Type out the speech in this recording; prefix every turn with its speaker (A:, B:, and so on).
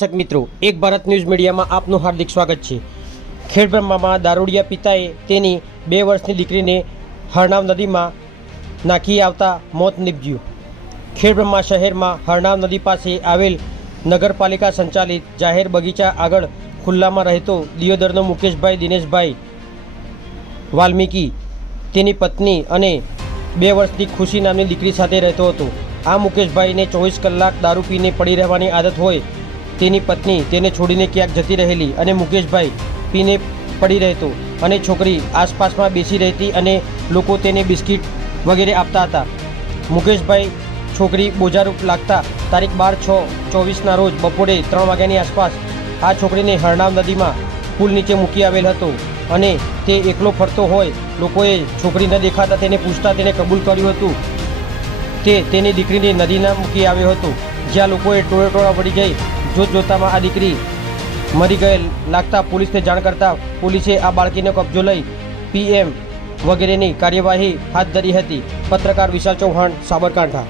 A: દર્શક મિત્રો, એક ભારત ન્યૂઝ મીડિયામાં આપનું હાર્દિક સ્વાગત છે. ખેડબ્રહ્મામાં દારૂડિયા પિતાએ તેની બે વર્ષની દીકરીને હરનાવ નદીમાં નાખી આવતા મોત નીપજ્યું. ખેડબ્રહ્મા શહેરમાં હરનાવ નદી પાસે આવેલ નગરપાલિકા સંચાલિત જાહેર બગીચા આગળ ખુલ્લામાં રહેતો દિયોદરનો મુકેશભાઈ, દિનેશભાઈ વાલ્મીકી તેની પત્ની અને બે વર્ષની ખુશી નામની દીકરી સાથે રહેતો હતો. આ મુકેશભાઈને ચોવીસ કલાક દારૂ પીને પડી રહેવાની આદત હોય તેની પત્ની તેને છોડીને ક્યાંક જતી રહેલી અને મુકેશભાઈ પીને પડી રહેતો અને છોકરી આસપાસમાં બેસી રહેતી અને લોકો તેને બિસ્કિટ વગેરે આપતા હતા. મુકેશભાઈ છોકરી બોજારૂપ લાગતા તારીખ બાર છ ચોવીસના રોજ બપોરે ત્રણ વાગ્યાની આસપાસ આ છોકરીને હરણામ નદીમાં પુલ નીચે મૂકી આવેલ હતો અને તે એકલો ફરતો હોય લોકોએ છોકરી ન દેખાતા તેને પૂછતા તેને કબૂલ કર્યું હતું તે તેની દીકરીને નદીના મૂકી આવ્યો હતો. જ્યાં લોકોએ ટોળે ટોળા વળી જઈ જોત જોતામાં આ દીકરી મરી ગયેલ લાગતા પોલીસને જાણ કરતા પોલીસે આ બાળકીનો કબજો લઈ પીએમ વગેરેની કાર્યવાહી હાથ ધરી હતી. પત્રકાર વિશાલ ચૌહાણ, સાબરકાંઠા.